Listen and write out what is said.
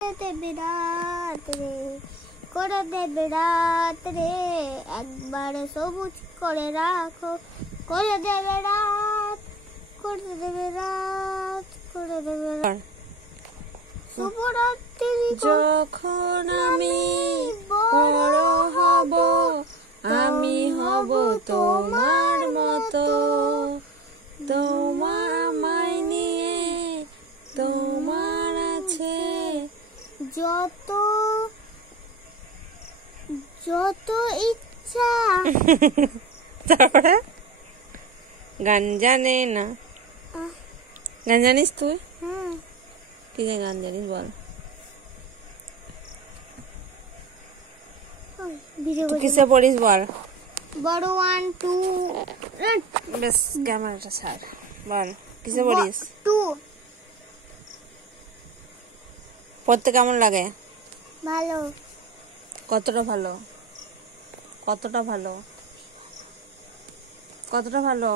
দেবে রাত রে, করে দেবে রাত রে, একবার সবুজ করে রাখো, করে দেবে রাত, করে দেবে রাত, করে দেবে রাত। শুভরাত্রি। যখন আমি বড় হব, আমি হব তোমার মতো, তোমার আমায় নিয়ে তোমার আছে যত যত ইচ্ছা। তারপরে গান জানে না? গান জানিস তুই? কি যে গান জানিস বল? তুই কিসে পড়িস বল? বড় 1 2 বেশ ক্যামেরাটা ছাড়, বল কিসে পড়িস? 2। পড়তে কেমন লাগে? ভালো। কতটা ভালো? কতটা ভালো? কতটা ভালো?